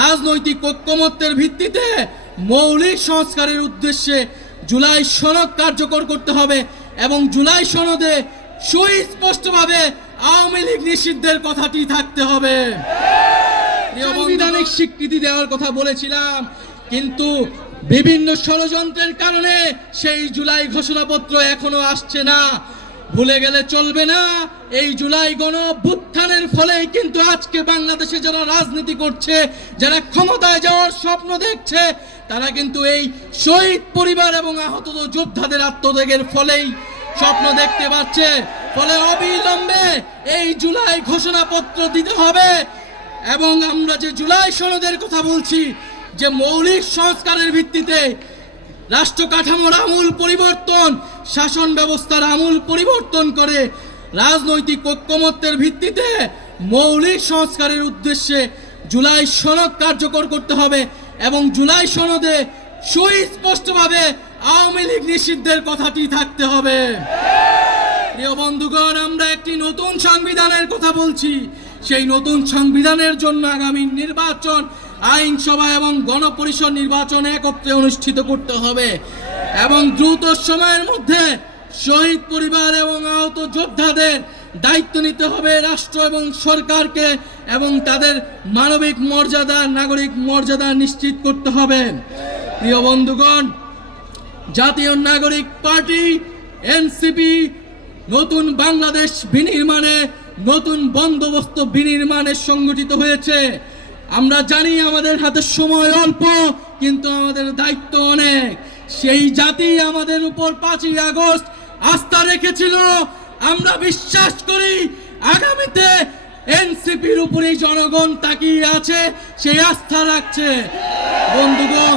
রাজনৈতিক ঐক্যমত্যের ভিত্তিতে মৌলিক সংস্কারের উদ্দেশ্যে জুলাই সনদ কার্যকর করতে হবে এবং জুলাই সনদে সুস্পষ্টভাবে আওয়ামী লীগ নিষিদ্ধের কথাটি থাকতে হবে। সাংবিধানিক স্বীকৃতি দেওয়ার কথা বলেছিলাম, কিন্তু বিভিন্ন ষড়যন্ত্রের কারণে সেই জুলাই ঘোষণাপত্র এখনো আসছে না। ভুলে গেলে চলবে না, এই জুলাই গণ অভ্যুত্থানের ফলেই কিন্তু আজকে বাংলাদেশে যারা রাজনীতি করছে, যারা ক্ষমতায় যাওয়ার স্বপ্ন দেখছে, তারা কিন্তু এই শহীদ পরিবার এবং আহত যোদ্ধাদের আত্মত্যাগের ফলেই স্বপ্ন দেখতে পাচ্ছে। ফলে অবিলম্বে এই জুলাই ঘোষণাপত্র দিতে হবে এবং আমরা যে জুলাই সনদের কথা বলছি, যে মৌলিক সংস্কারের ভিত্তিতে রাষ্ট্র কাঠামোর আমূল পরিবর্তন, শাসন ব্যবস্থার আমূল পরিবর্তন করে রাজনৈতিক ঐক্যমত্যের ভিত্তিতে মৌলিক সংস্কারের উদ্দেশ্যে জুলাই সনদ কার্যকর করতে হবে এবং জুলাই সনদে সুস্পষ্টভাবে আওয়ামী লীগ নিষিদ্ধের কথাটি থাকতে হবে। প্রিয় বন্ধুগণ, আমরা একটি নতুন সংবিধানের কথা বলছি। সেই নতুন সংবিধানের জন্য আগামী নির্বাচন, আইনসভা এবং গণপরিষদ নির্বাচন একত্রে অনুষ্ঠিত করতে হবে এবং দ্রুত সময়ের মধ্যে শহীদ পরিবার এবং আহত যোদ্ধাদের দায়িত্ব নিতে হবে রাষ্ট্র এবং সরকারকে এবং তাদের মানবিক মর্যাদা, নাগরিক মর্যাদা নিশ্চিত করতে হবে। প্রিয় বন্ধুগণ, জাতীয় নাগরিক পার্টি এনসিপি নতুন বাংলাদেশ বিনির্মাণে, নতুন বন্দোবস্ত বিনির্মাণে সংগঠিত হয়েছে। আমরা জানি আমাদের হাতে সময় অল্প, কিন্তু আমাদের দায়িত্ব অনেক। সেই জাতি আমাদের উপর 5ই আগস্ট আস্থা রেখেছিল। আমরা বিশ্বাস করি আগামীতে এনসিপির উপরেই জনগণ তাকিয়ে আছে, সেই আস্থা রাখছে। বন্ধুগণ,